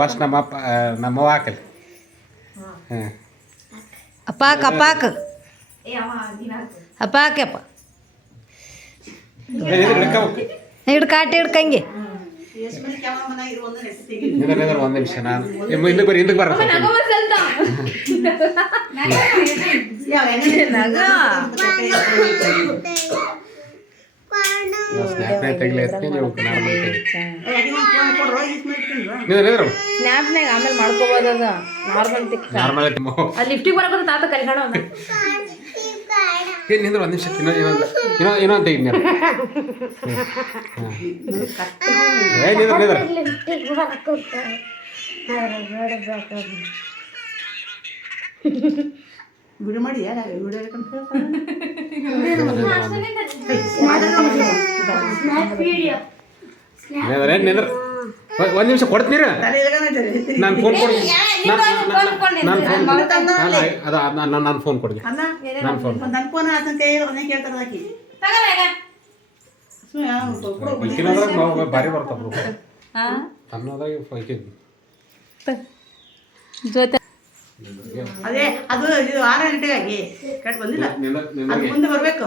First ನಮ್ಮ ಅಪ್ಪ ನಮ್ಮವ್ವ ಹಾಕಲಿ. ಹಾಂ ಅಪ್ಪಾಕ ಅಪ್ಪಾಕ ಅಪ್ಪಾಕಪ್ಪ ಹಿಡ್ಕಾಟಿ ಹಿಡ್ಕಂಗೆ ಒಂದು ನಿಮಿಷ ನಾನು ಹಿಂದಕ್ಕೆ ಬರ್ರಿ ಹಿಂದಕ್ಕೆ ಬರ್ರ ಸ್ನ್ಯಾಪ್ನಾಗ ತೆಗಿಲಿ ನೀವು ಸ್ನ್ಯಾಪ್ನಾಗ ಆಮೇಲೆ ಮಾಡ್ಕೋಬೋದು ಅದು ನಾರ್ಮಲ್ ಅಲ್ಲಿ ಲಿಫ್ಟಿಗೆ ಬರೋದು ತಾತ ಕಲ್ಗಾಣ ಏನು ನಿಂದ್ರೆ ಒಂದು ನಿಮಿಷ ಇನ್ನೊಂದು ತೆಗಿ ನೀವು ವಿಡಿಯೋ ಮಾಡಿ ನಿಂದ್ರ ಒಂದು ನಿಮಿಷ ಕೊಡ್ತೀರ ನಾನು ಫೋನ್ ಕೊಡಿ ನಾನು ಫೋನ್ ಕೊಡಿ ನಾನು ಫೋನ್ ನನ್ನ ಫೋನ್ ಆತಂತೆ ಕೇಳ್ತಾರೆ ಹಾಕಿ ಭಾರಿ ಬರ್ತಾವ್ರು ತನ್ನೋದಾಗ ಜೊತೆ ಅದೇ ಅದು 6 ಗಂಟೆಗಾಗಿ ಕಟ್ ಬಂದಿಲ್ಲ ಮುಂದೆ ಬರಬೇಕು.